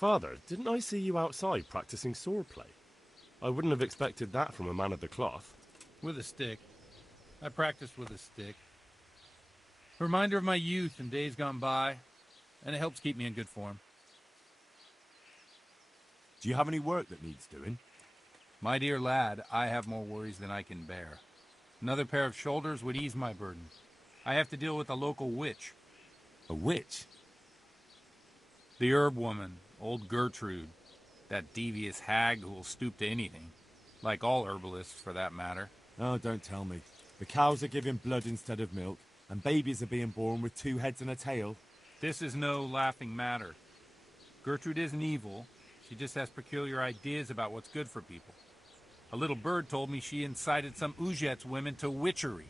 Father, didn't I see you outside practicing swordplay? I wouldn't have expected that from a man of the cloth. With a stick. I practiced with a stick. A reminder of my youth and days gone by, and it helps keep me in good form. Do you have any work that needs doing? My dear lad, I have more worries than I can bear. Another pair of shoulders would ease my burden. I have to deal with a local witch. A witch? The herb woman, old Gertrude. That devious hag who will stoop to anything. Like all herbalists, for that matter. Oh, don't tell me. The cows are giving blood instead of milk, and babies are being born with 2 heads and a tail. This is no laughing matter. Gertrude isn't evil. She just has peculiar ideas about what's good for people. A little bird told me she incited some Ujet's women to witchery.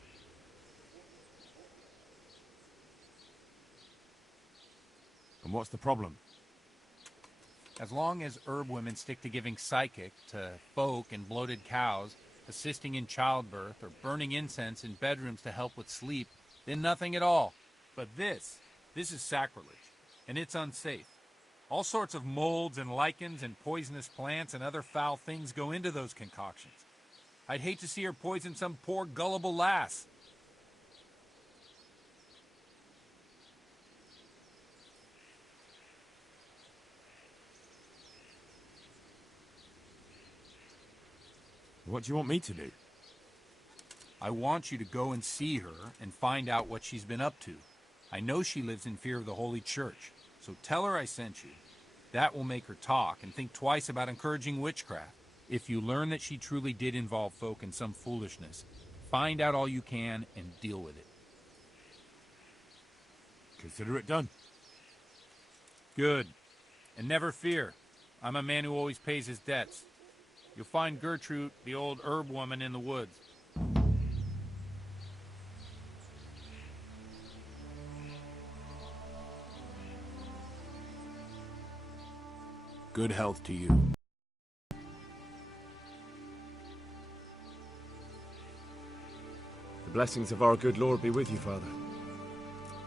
And what's the problem? As long as herb women stick to giving psychic to folk and bloated cows, assisting in childbirth, or burning incense in bedrooms to help with sleep, then nothing at all. But this is sacrilege, and it's unsafe. All sorts of molds and lichens and poisonous plants and other foul things go into those concoctions. I'd hate to see her poison some poor gullible lass. What do you want me to do? I want you to go and see her and find out what she's been up to. I know she lives in fear of the Holy Church, so tell her I sent you. That will make her talk and think twice about encouraging witchcraft. If you learn that she truly did involve folk in some foolishness, find out all you can and deal with it. Consider it done. Good. And never fear. I'm a man who always pays his debts. You'll find Gertrude, the old herb woman, in the woods. Good health to you. The blessings of our good Lord be with you, Father.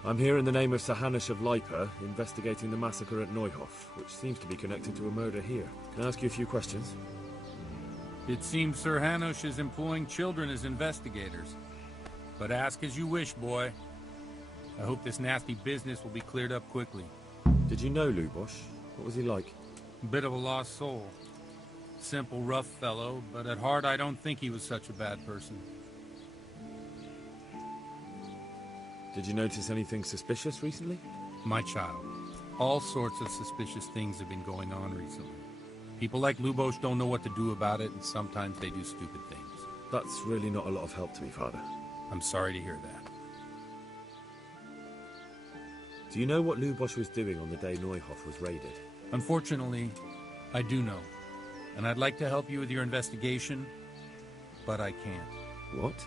I'm here in the name of Sir Hanush of Lipa, investigating the massacre at Neuhof, which seems to be connected to a murder here. Can I ask you a few questions? It seems Sir Hanush is employing children as investigators. But ask as you wish, boy. I hope this nasty business will be cleared up quickly. Did you know Lubosh? What was he like? Bit of a lost soul. Simple, rough fellow, but at heart I don't think he was such a bad person. Did you notice anything suspicious recently? My child, all sorts of suspicious things have been going on recently. People like Lubosh don't know what to do about it, and sometimes they do stupid things. That's really not a lot of help to me, Father. I'm sorry to hear that. Do you know what Lubosh was doing on the day Neuhof was raided? Unfortunately, I do know. And I'd like to help you with your investigation, but I can't. What?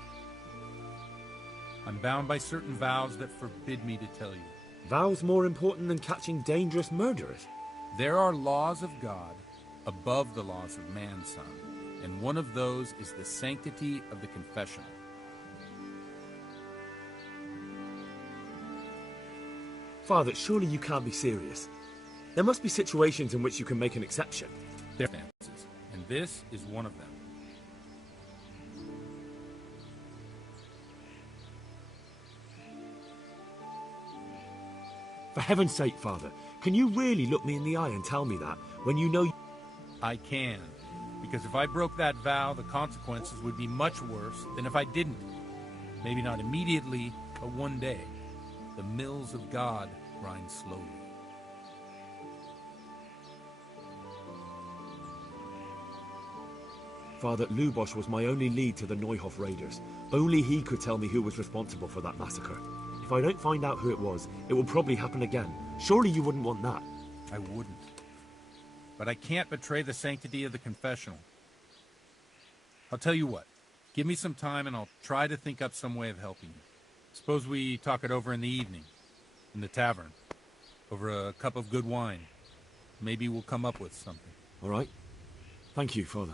I'm bound by certain vows that forbid me to tell you. Vows more important than catching dangerous murderers? There are laws of God above the laws of man, son, and one of those is the sanctity of the confessional. Father, surely you can't be serious. There must be situations in which you can make an exception. There are circumstances, and this is one of them. For heaven's sake, Father, can you really look me in the eye and tell me that, when you know... I can, because if I broke that vow, the consequences would be much worse than if I didn't. Maybe not immediately, but one day. The mills of God grind slowly. Father, Lubosh was my only lead to the Neuhof raiders. Only he could tell me who was responsible for that massacre. If I don't find out who it was, it will probably happen again. Surely you wouldn't want that. I wouldn't. But I can't betray the sanctity of the confessional. I'll tell you what. Give me some time and I'll try to think up some way of helping you. Suppose we talk it over in the evening, in the tavern, over a cup of good wine. Maybe we'll come up with something. All right. Thank you, Father.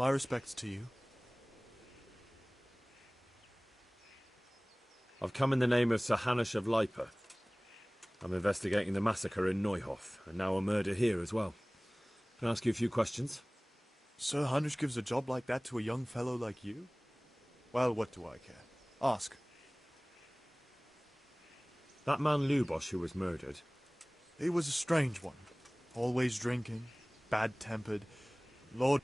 My respects to you. I've come in the name of Sir Hanush of Lipa. I'm investigating the massacre in Neuhof, and now a murder here as well. Can I ask you a few questions? Sir Hanush gives a job like that to a young fellow like you? Well, what do I care? Ask. That man Lubosh who was murdered, He was a strange one. Always drinking, bad-tempered. Lord...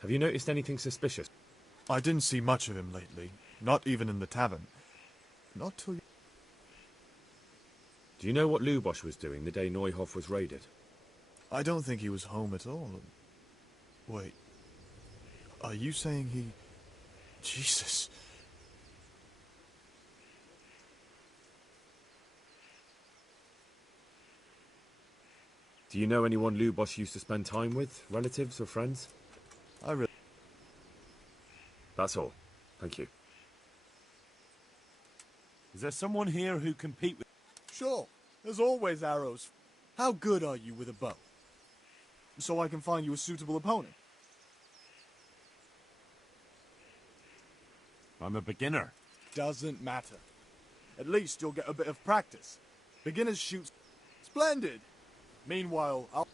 have you noticed anything suspicious? I didn't see much of him lately. Not even in the tavern. Not till... Do you know what Lubosh was doing the day Neuhof was raided? I don't think he was home at all. Wait. Are you saying he... Jesus. Do you know anyone Lubosh used to spend time with? Relatives or friends? I really... That's all. Thank you. Is there someone here who can compete with... Sure. There's always arrows. How good are you with a bow? So I can find you a suitable opponent. I'm a beginner. Doesn't matter. At least you'll get a bit of practice. Beginners shoot... Splendid! Meanwhile, I'll...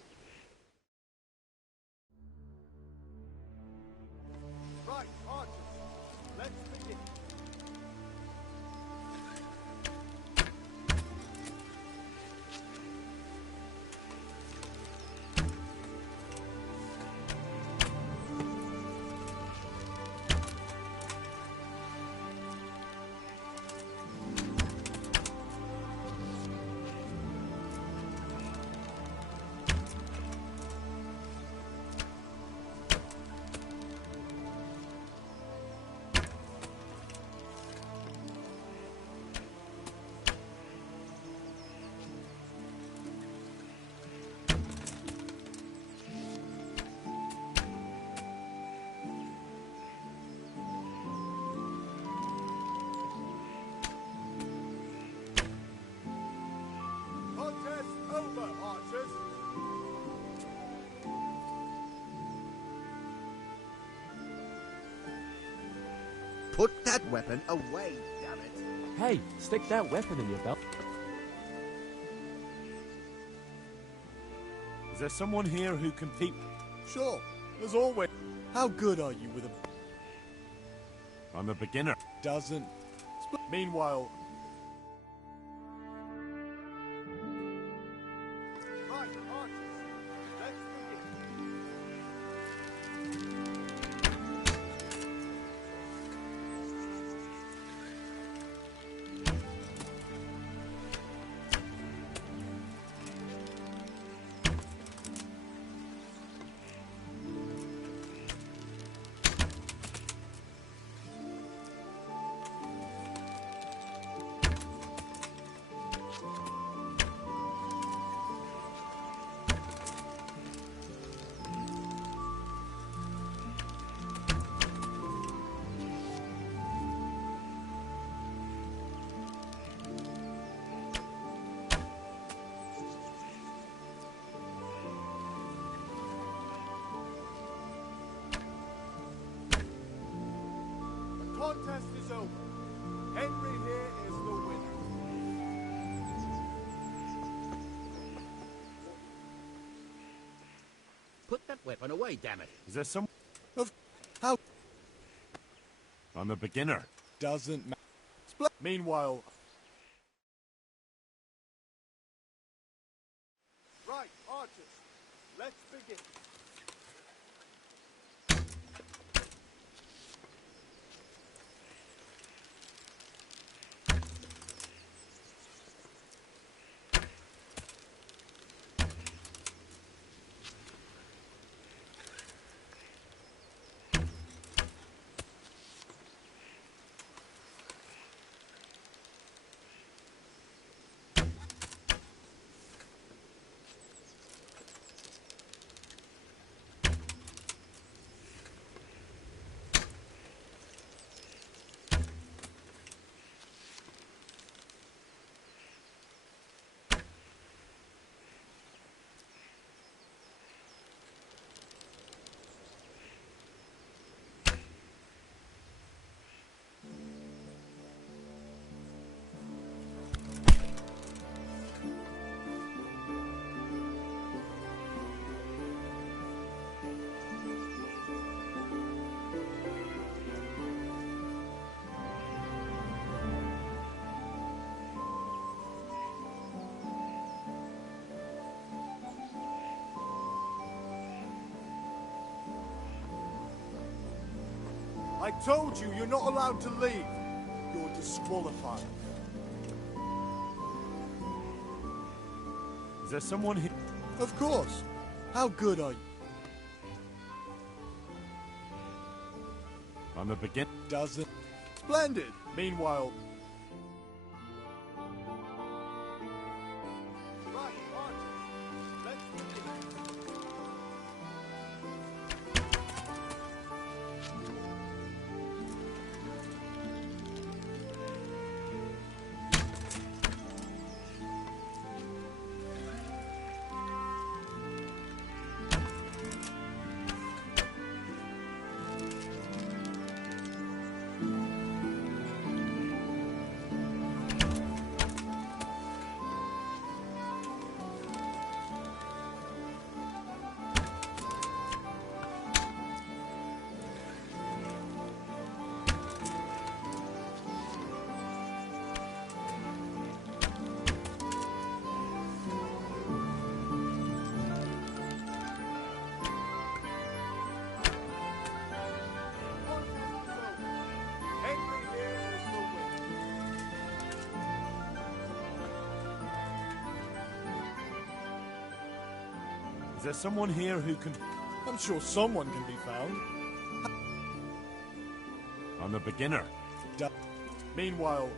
Right, archers. Let's begin. Contest over, archers. Put that weapon away, damn it. Hey, stick that weapon in your belt. Is there someone here who can compete... Sure. There's always... How good are you with a... I'm a beginner. Doesn't... Meanwhile... Right, archers. Let's begin. The contest is over. Henry here is the winner. Put that weapon away, damn it. Is there some... Of... How... I'm a beginner. Doesn't matter. Meanwhile... Right, archers. Let's begin. I told you, you're not allowed to leave. You're disqualified. Is there someone here? Of course. How good are you? I'm a beginner. Doesn't. Splendid. Meanwhile. Right, on. Let's begin. Is there someone here who can... I'm sure someone can be found. I'm a beginner. Meanwhile.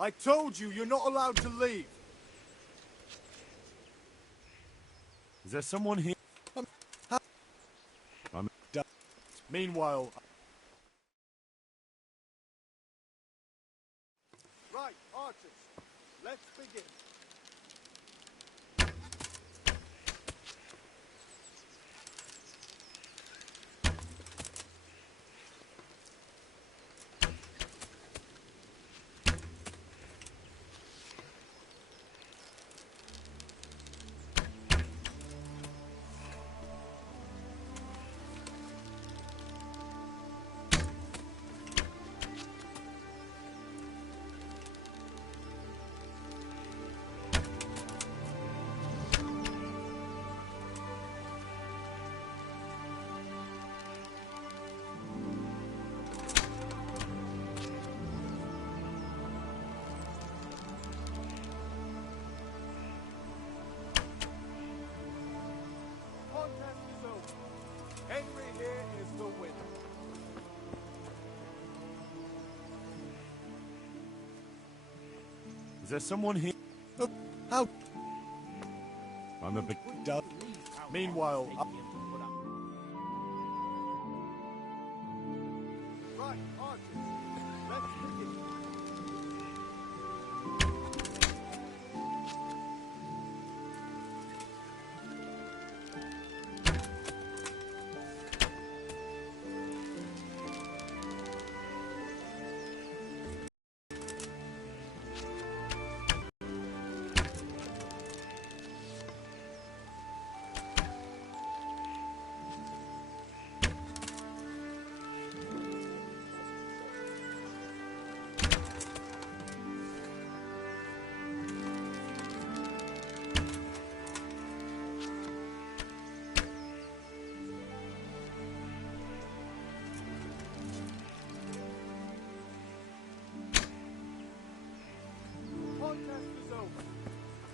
I told you, you're not allowed to leave. Is there someone here? Meanwhile. Right, archers. Let's begin. Henry here is the winner. Is there someone here? How? I'm a big... Meanwhile. Right, archers. Let's begin.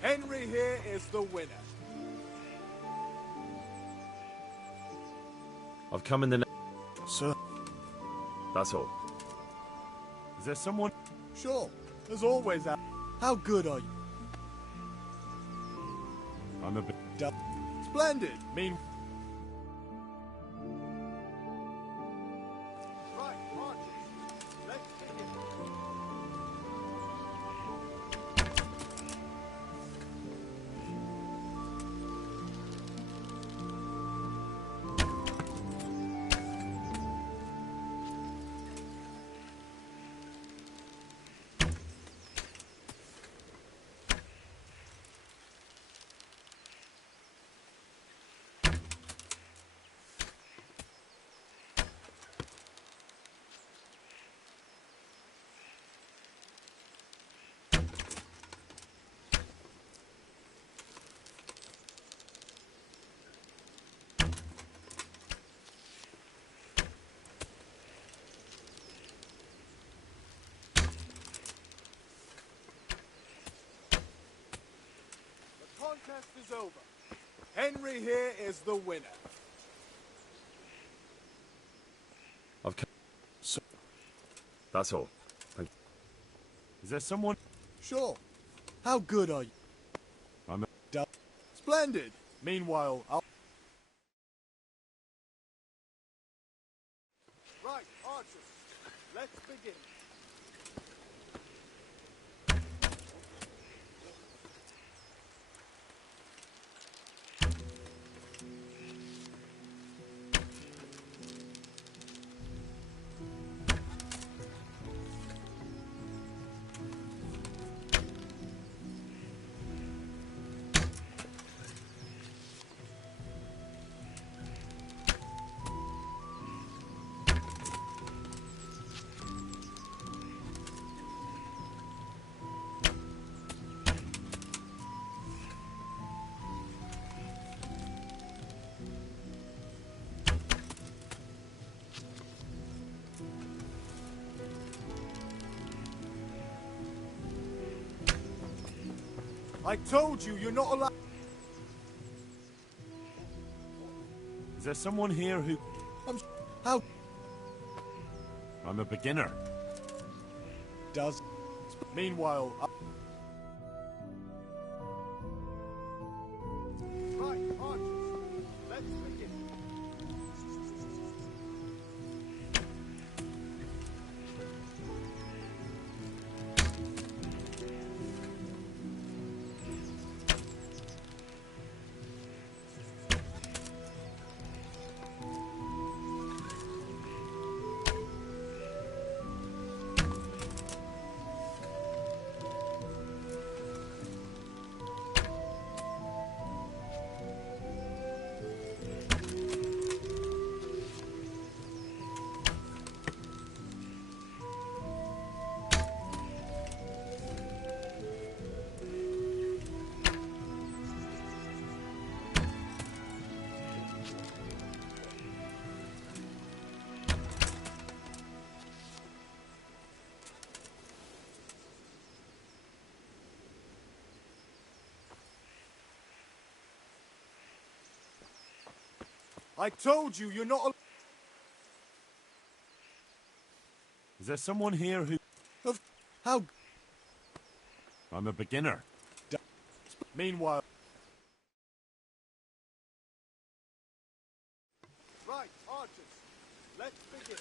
Henry here is the winner. I've come in the... Sir. That's all. Is there someone... Sure. As always, How good are you? I'm a bit... Splendid. Mean. Right, marchers. Let's begin. Contest is over. Henry here is the winner. I've come. So, That's all. Thank Is there someone? sure. How good are you? I'm. Splendid. Meanwhile, I'll... Right, archers. Let's begin. I told you, you're not allowed. Is there someone here who? How I'm a beginner. does? Meanwhile, right, archers. Let's begin. I told you, you're not. Is there someone here who? Of how? I'm a beginner. Meanwhile. Right, archers. Let's begin.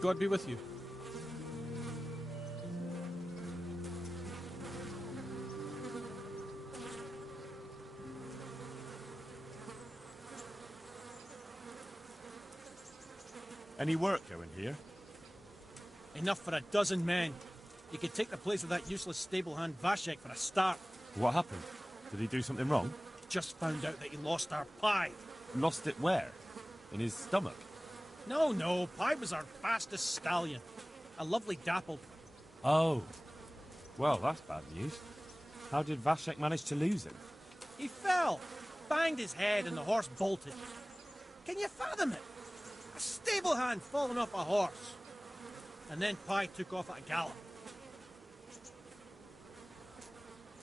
God be with you. Any work going here? Enough for a dozen men. You could take the place of that useless stable hand Vashek for a start. What happened? Did he do something wrong? Just found out that he lost our pie. Lost it where? In his stomach? No, Pie was our fastest stallion. A lovely dappled. Oh. Well, that's bad news. How did Vashek manage to lose him? He fell, banged his head, and the horse bolted. Can you fathom it? A stable hand falling off a horse. And then Pie took off at a gallop.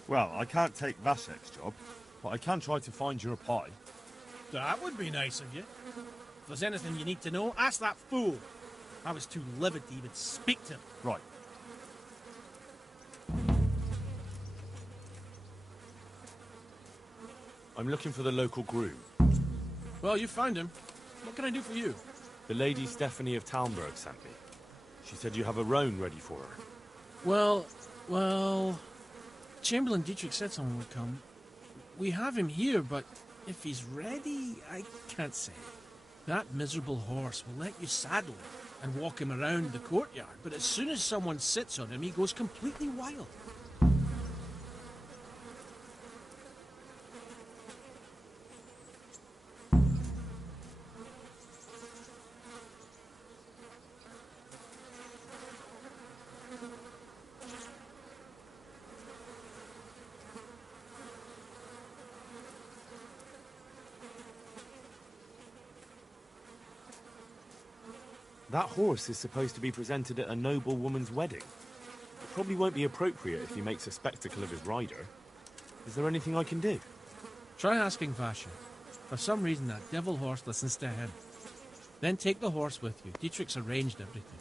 Well, I can't take Vashek's job, but I can try to find your pie. That would be nice of you. If there's anything you need to know, ask that fool. I was too livid to even speak to him. Right. I'm looking for the local groom. Well, you found him. What can I do for you? The Lady Stephanie of Talmberg sent me. She said you have a roan ready for her. Well... Chamberlain Dietrich said someone would come. We have him here, but if he's ready, I can't say. That miserable horse will let you saddle him and walk him around the courtyard, but as soon as someone sits on him, he goes completely wild. That horse is supposed to be presented at a noble woman's wedding. It probably won't be appropriate if he makes a spectacle of his rider. Is there anything I can do? Try asking Vasha. For some reason, that devil horse listens to him. Then take the horse with you. Dietrich's arranged everything.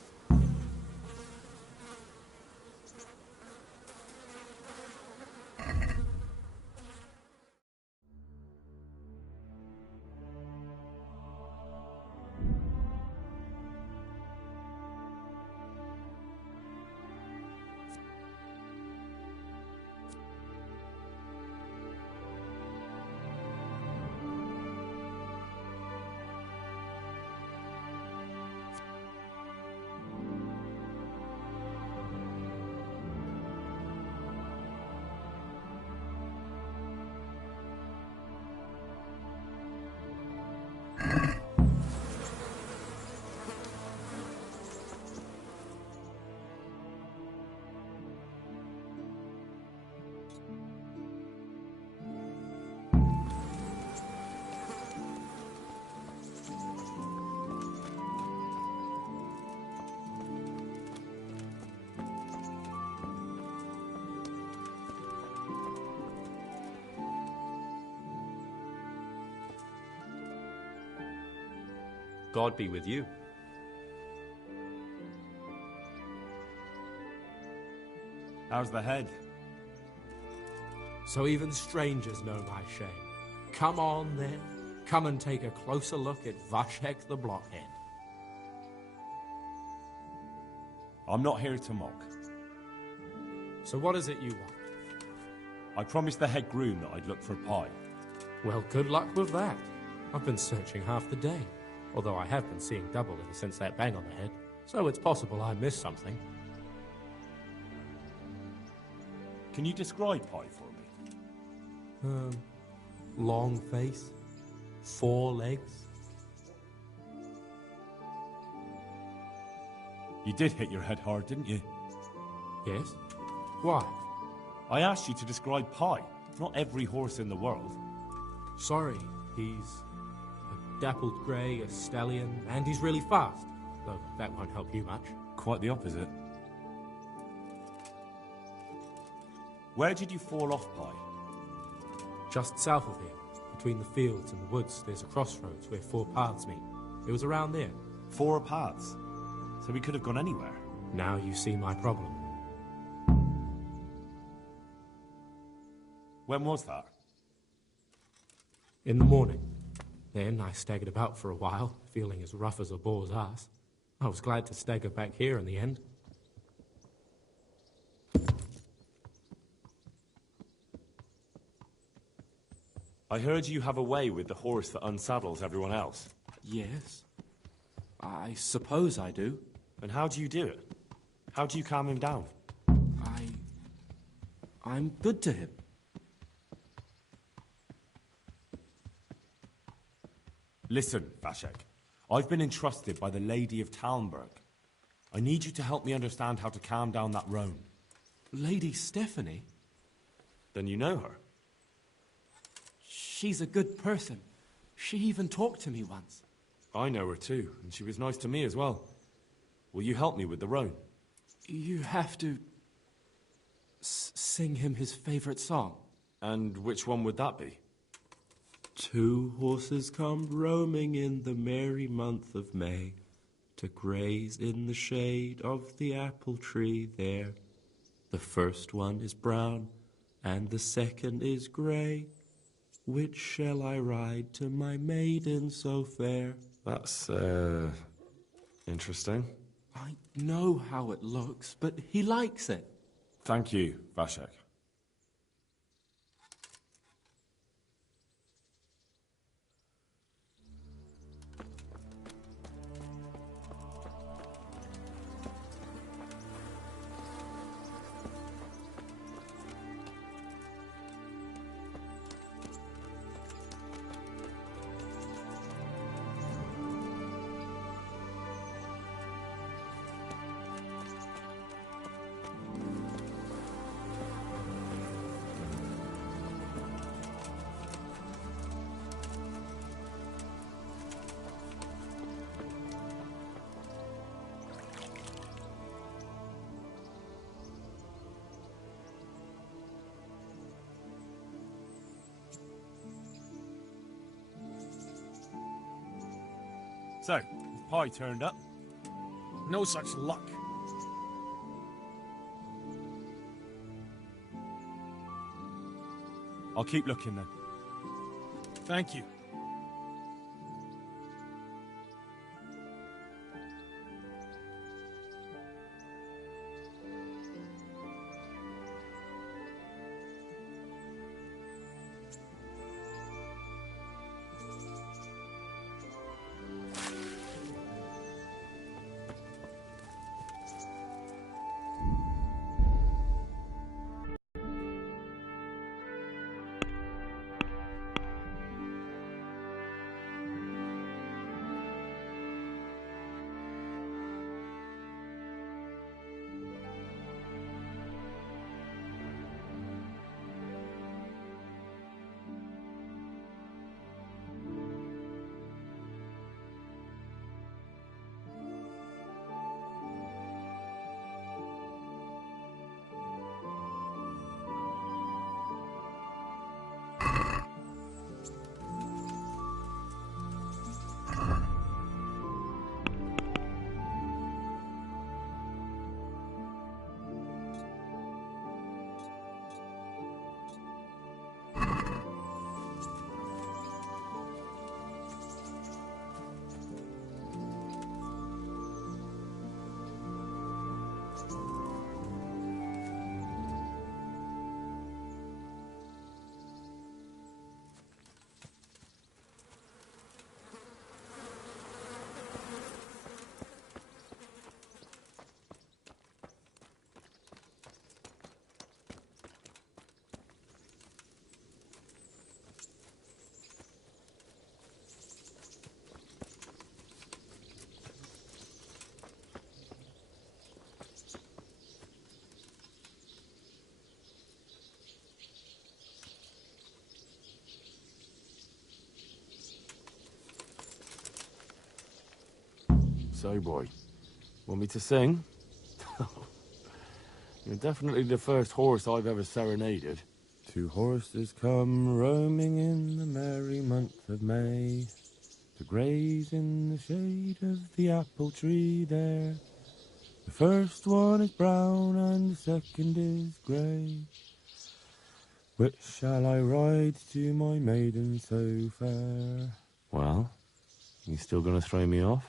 God be with you. How's the head? So even strangers know my shame. Come on, then. Come and take a closer look at Vashek the Blockhead. I'm not here to mock. So what is it you want? I promised the head groom that I'd look for pie. Well, good luck with that. I've been searching half the day. Although I have been seeing double ever since that bang on the head. So it's possible I missed something. Can you describe pie for me? Long face. 4 legs. You did hit your head hard, didn't you? Yes. Why? I asked you to describe pie. Not every horse in the world. Sorry, he's a dappled grey, a stallion, and he's really fast. Though that won't help you much. Quite the opposite. Where did you fall off, Pie? Just south of here, between the fields and the woods, there's a crossroads where 4 paths meet. It was around there. 4 paths? So we could have gone anywhere. Now you see my problem. When was that? In the morning. Then I staggered about for a while, feeling as rough as a boar's ass. I was glad to stagger back here in the end. I heard you have a way with the horse that unsaddles everyone else. Yes. I suppose I do. And how do you do it? How do you calm him down? I'm good to him. Listen, Vashek. I've been entrusted by the Lady of Talmberg. I need you to help me understand how to calm down that roan. Lady Stephanie? Then you know her. She's a good person. She even talked to me once. I know her too, and she was nice to me as well. Will you help me with the roan? You have to sing him his favorite song. And which one would that be? Two horses come roaming in the merry month of May to graze in the shade of the apple tree there. The first one is brown and the second is grey. Which shall I ride to my maiden so fair? That's, interesting. I know how it looks, but he likes it. Thank you, Vashek. So, has Pie turned up? No such luck. I'll keep looking then. Thank you. So, boy, want me to sing? You're definitely the first horse I've ever serenaded. Two horses come roaming in the merry month of May to graze in the shade of the apple tree there. The first one is brown and the second is grey. Which shall I ride to my maiden so fair? Well, you still gonna throw me off?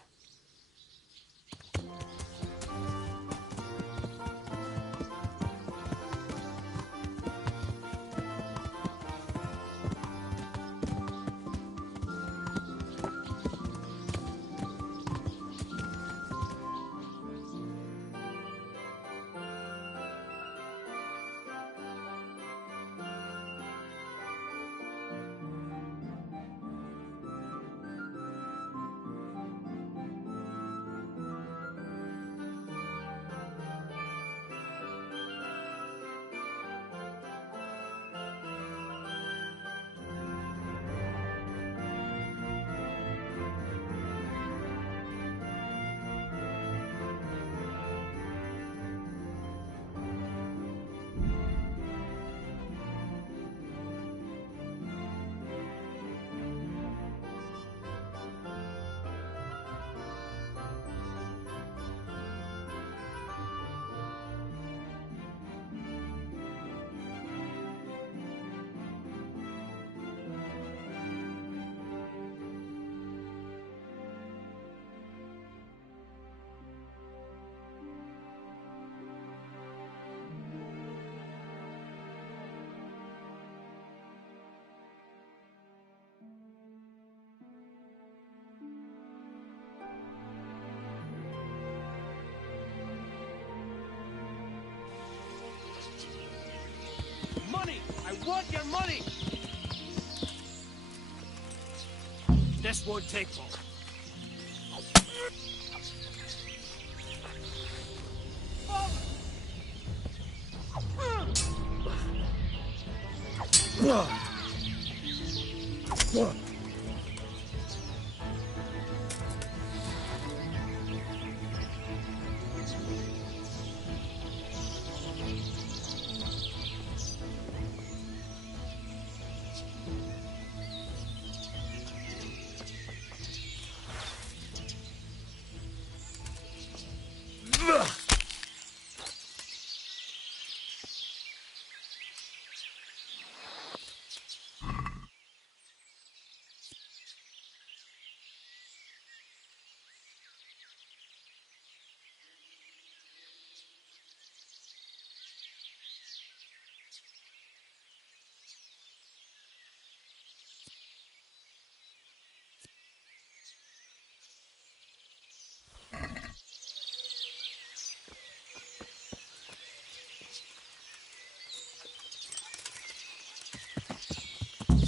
This won't take long.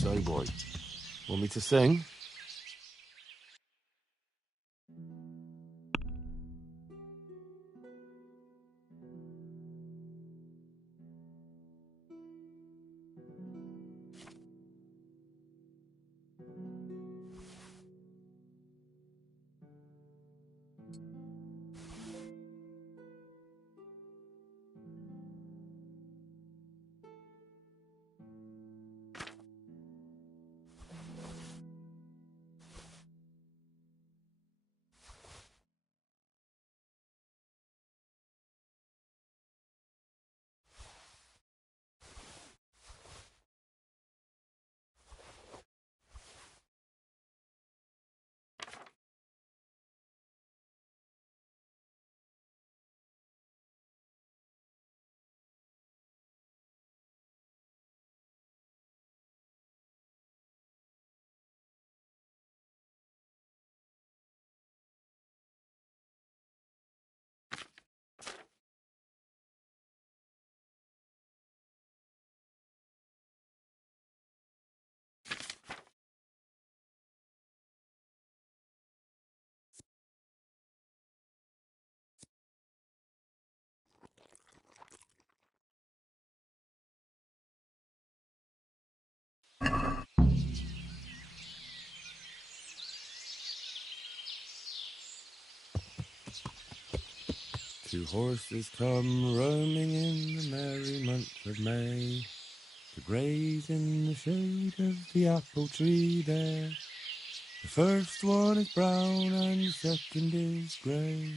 So, boy, want me to sing? Two horses come roaming in the merry month of May to graze in the shade of the apple tree there. The first one is brown and the second is grey.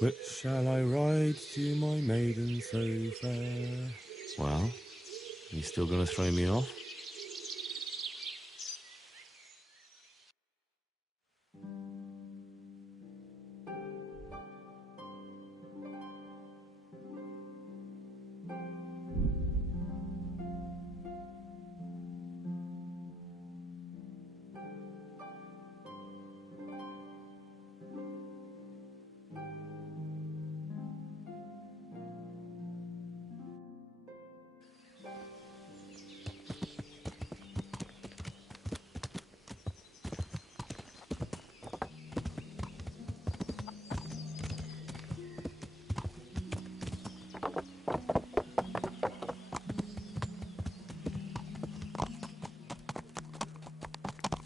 Which shall I ride to my maiden so fair? Well, you still gonna throw me off?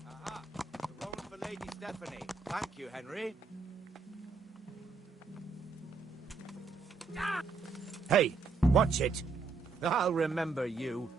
Aha! The roll for Lady Stephanie. Thank you, Henry. Hey, watch it. I'll remember you.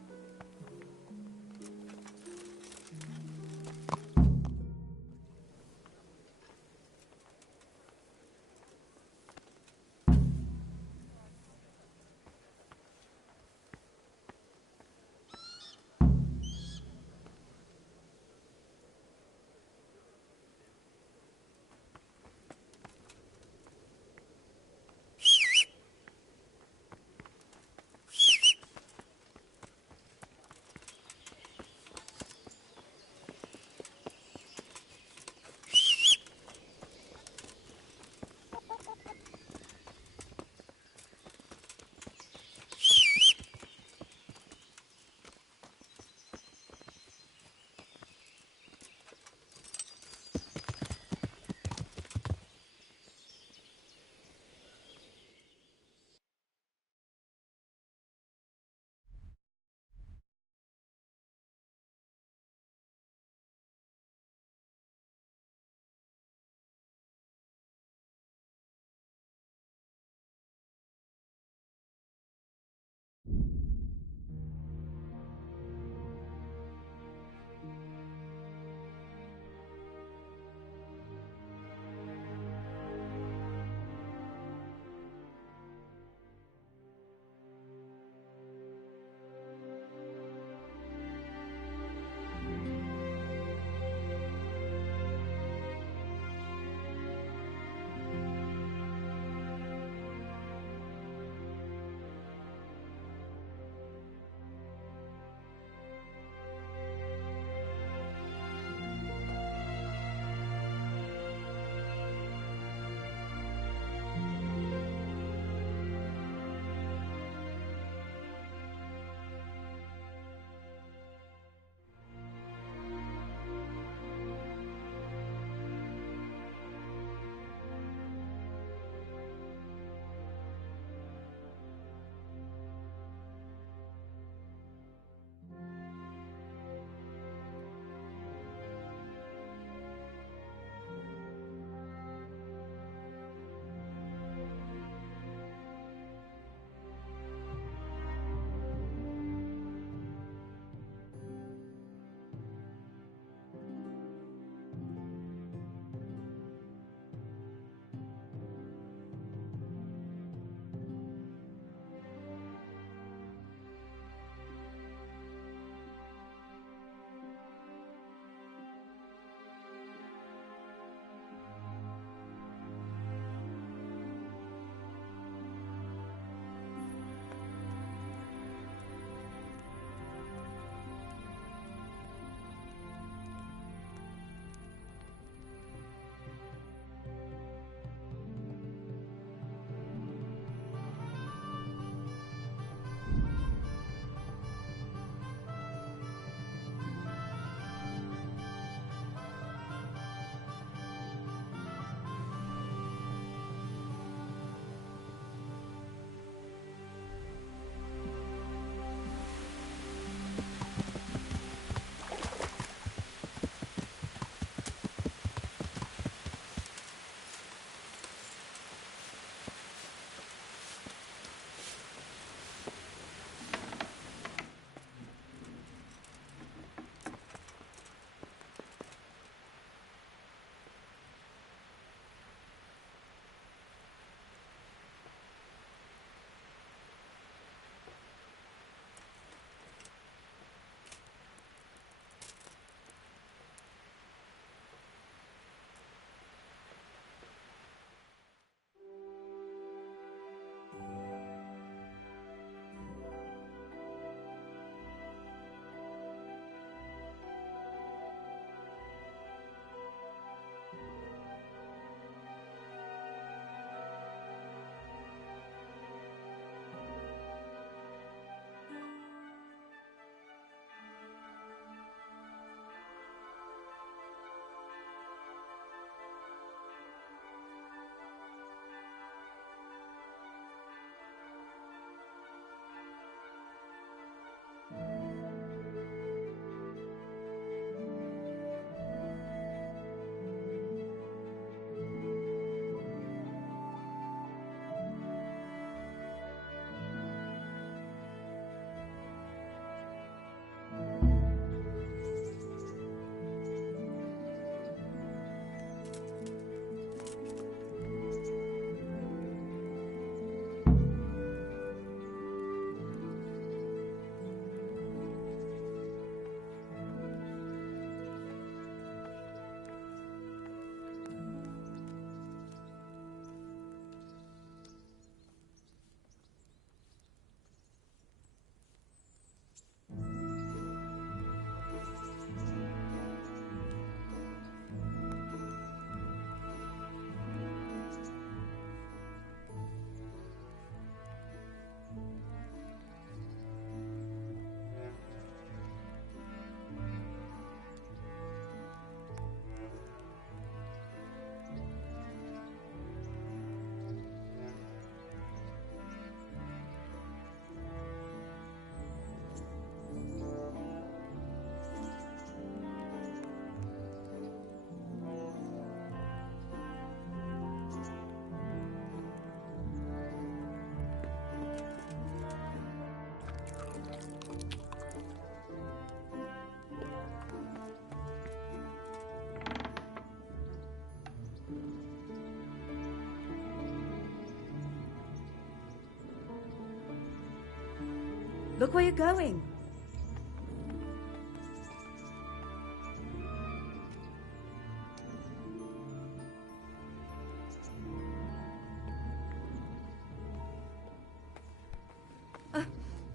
Look where you're going.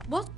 What?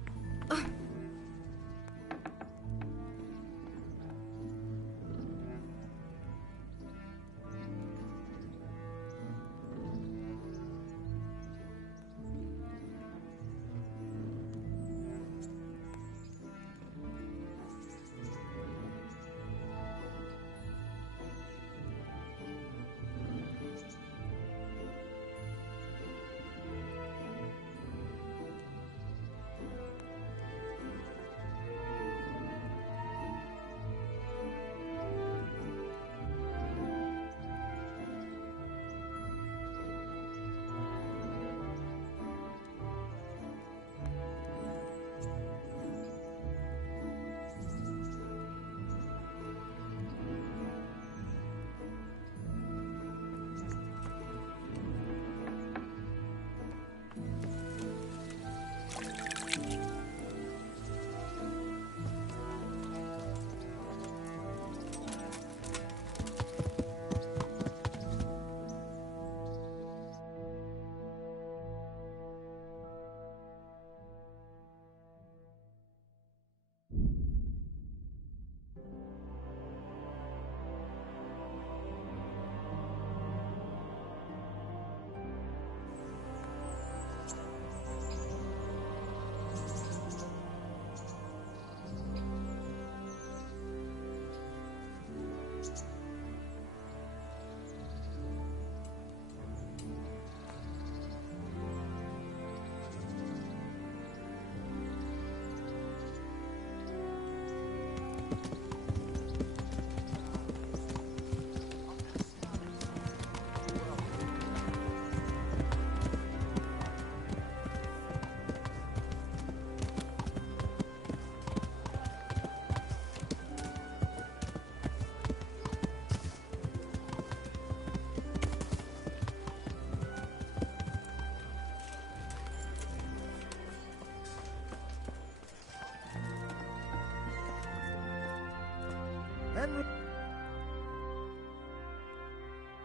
Henry.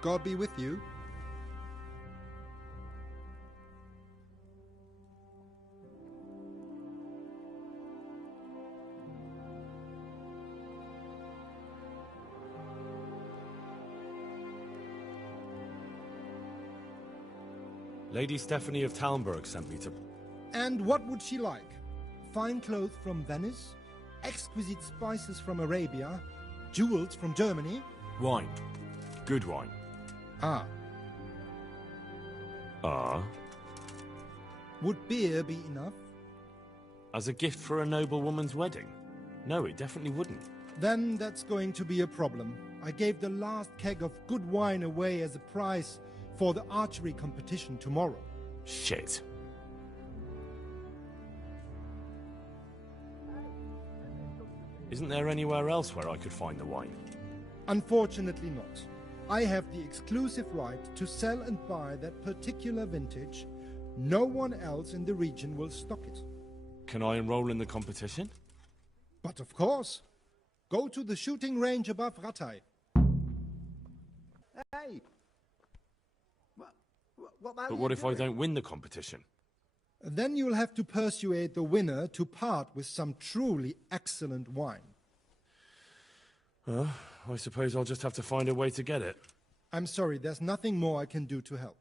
God be with you. Lady Stephanie of Talmberg sent me to... And what would she like? Fine clothes from Venice? Exquisite spices from Arabia? Jewels from Germany? Wine. Good wine. Ah. Ah? Would beer be enough? As a gift for a noble woman's wedding? No, it definitely wouldn't. Then that's going to be a problem. I gave the last keg of good wine away as a prize for the archery competition tomorrow. Shit. Isn't there anywhere else where I could find the wine? Unfortunately not. I have the exclusive right to sell and buy that particular vintage. No one else in the region will stock it. Can I enroll in the competition? But of course. Go to the shooting range above Rattay. Hey! But what if I don't win the competition? Then you'll have to persuade the winner to part with some truly excellent wine. I suppose I'll just have to find a way to get it. I'm sorry, there's nothing more I can do to help.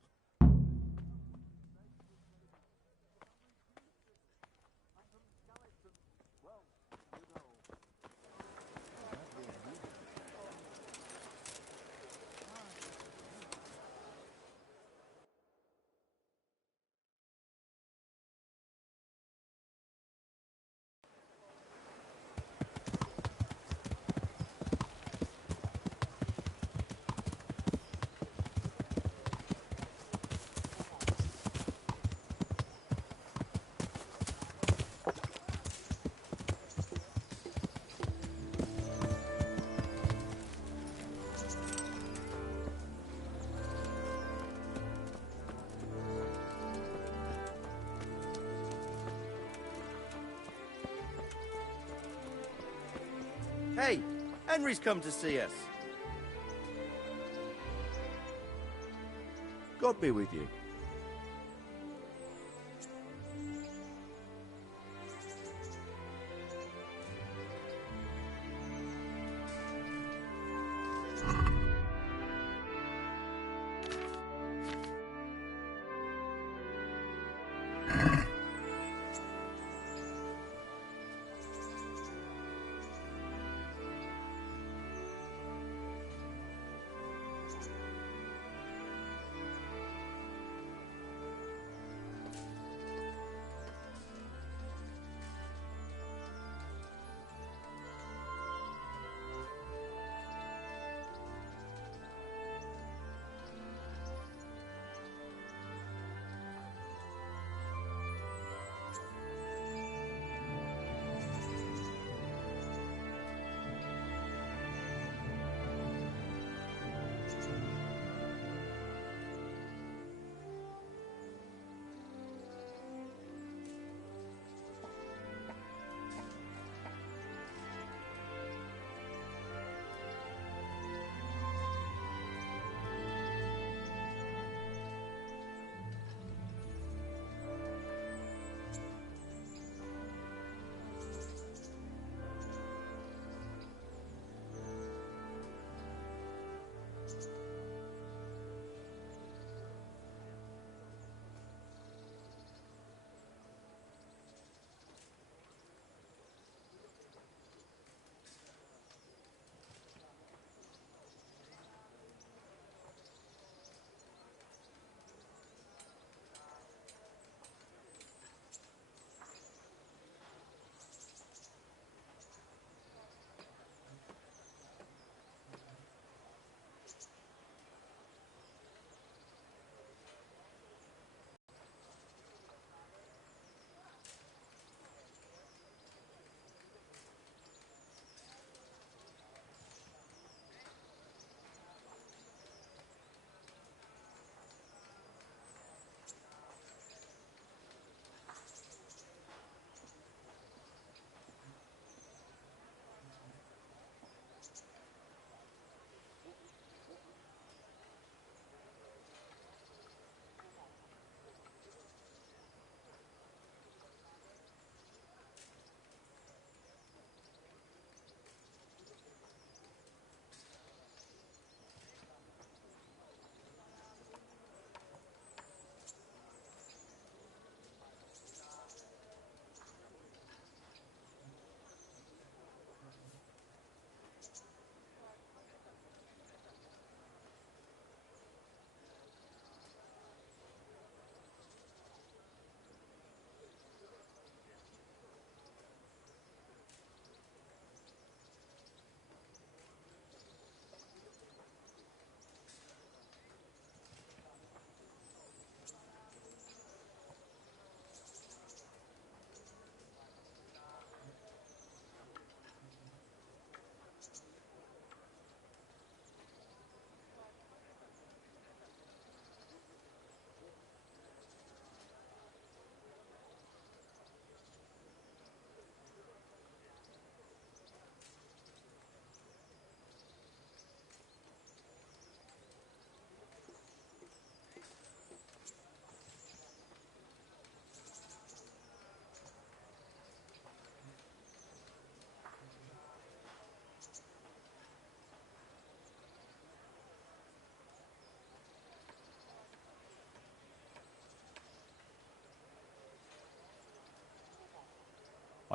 Hey, Henry's come to see us. God be with you.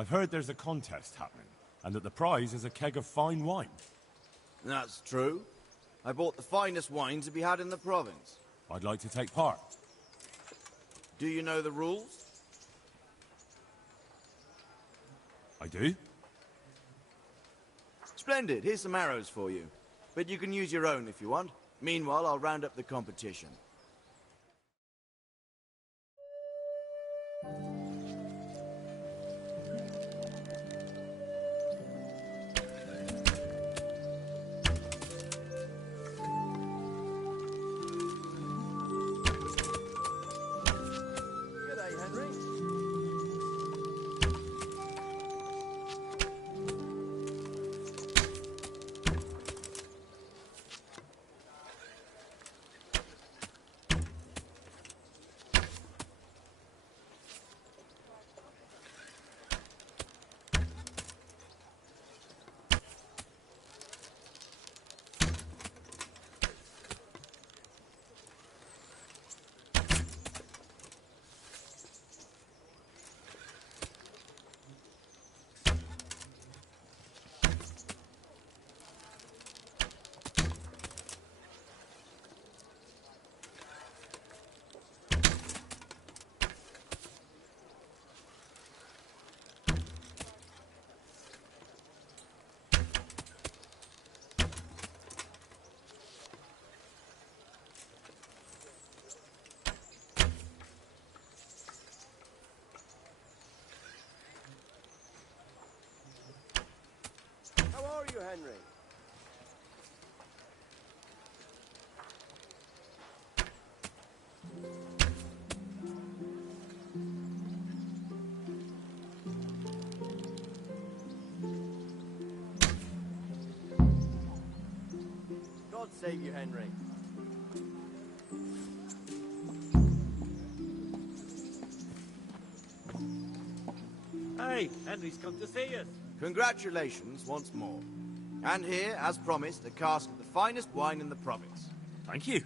I've heard there's a contest happening, and that the prize is a keg of fine wine. That's true. I bought the finest wine to be had in the province. I'd like to take part. Do you know the rules? I do? Splendid. Here's some arrows for you. But you can use your own if you want. Meanwhile, I'll round up the competition. Henry. God save you, Henry. Hey, Henry's come to see us. Congratulations once more. And here, as promised, a cask of the finest wine in the province. Thank you.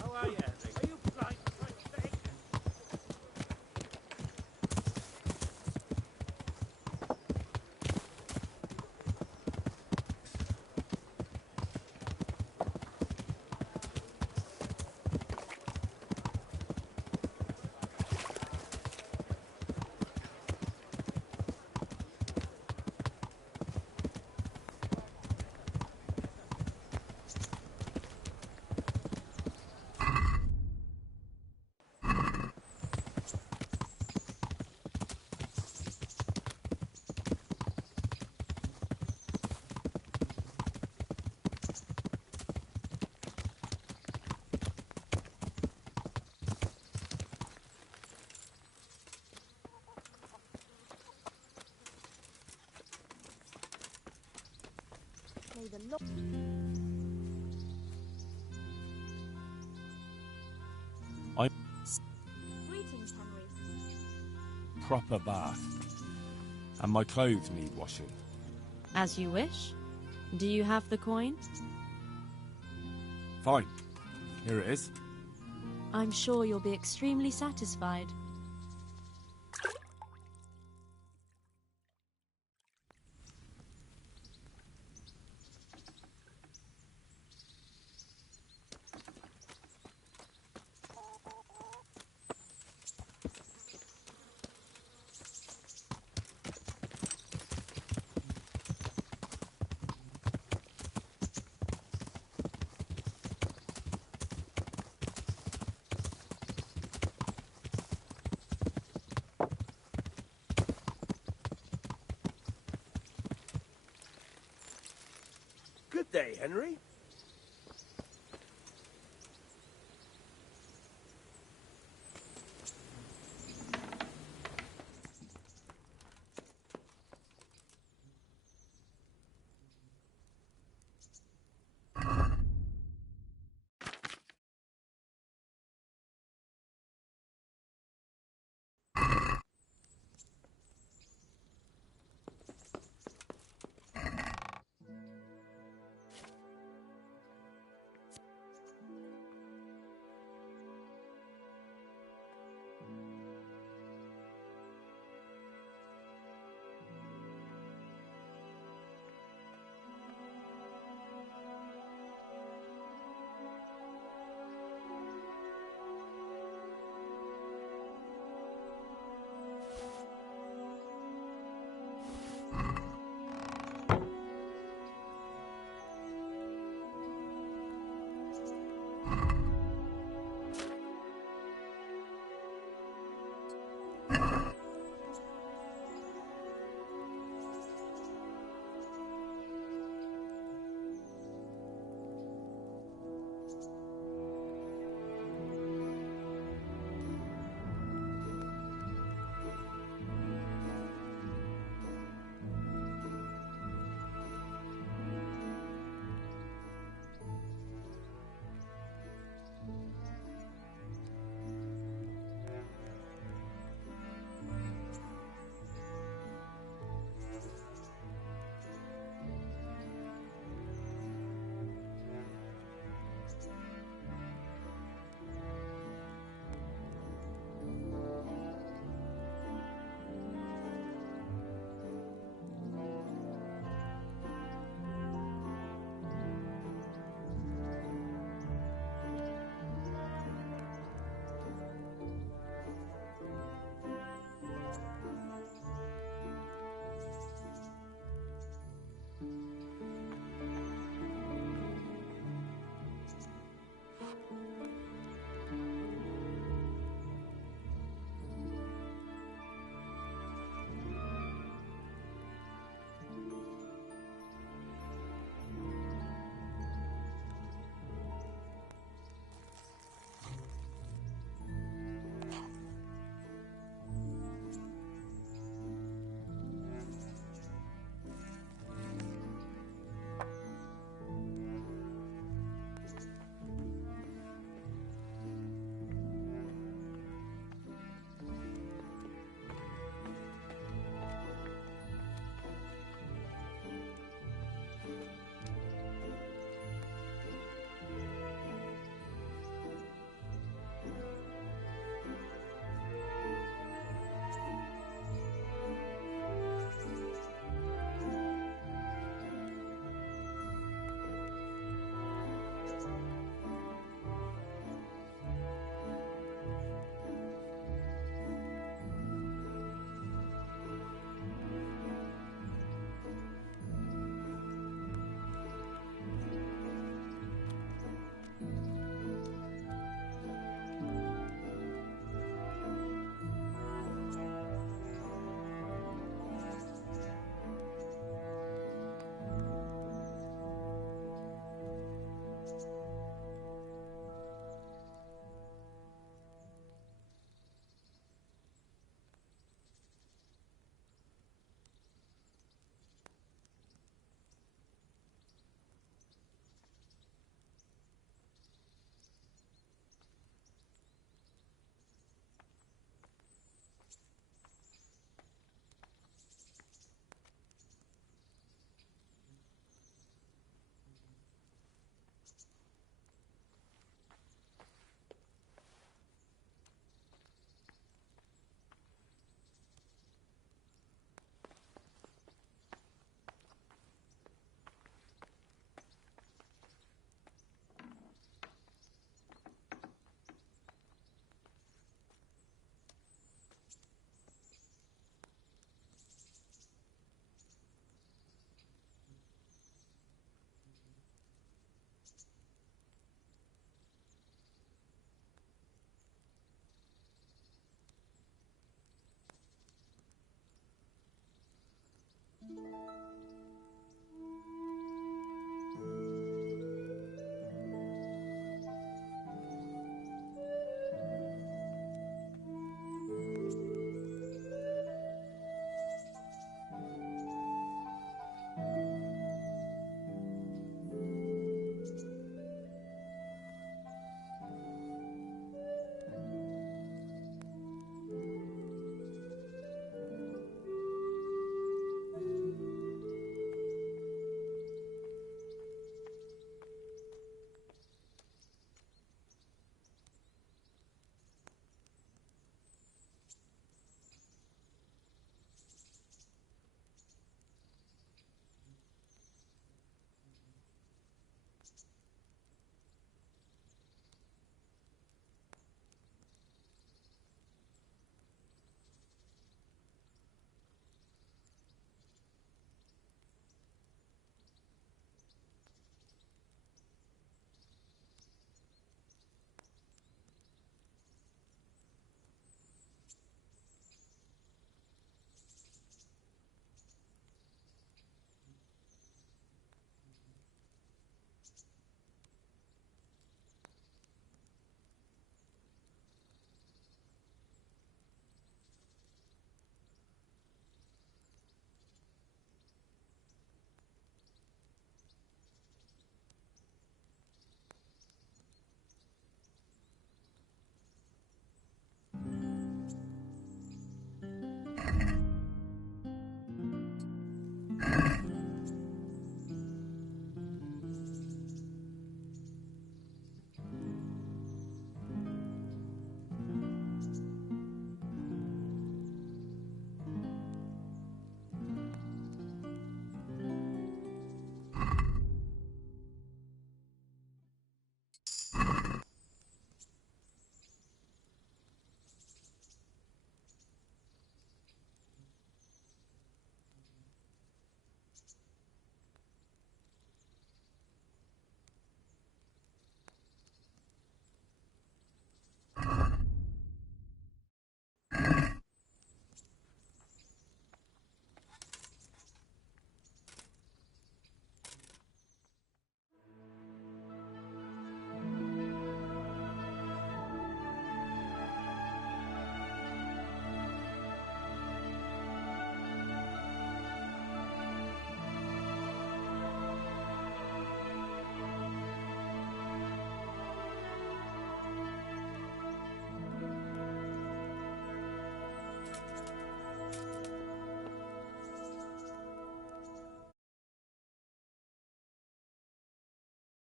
How are you, Henry? Are you blind for Christ's sake? May the Lord. I'm Greetings, Henry. proper bath. And my clothes need washing. As you wish. Do you have the coin? Fine. Here it is. I'm sure you'll be extremely satisfied. Good day, Henry.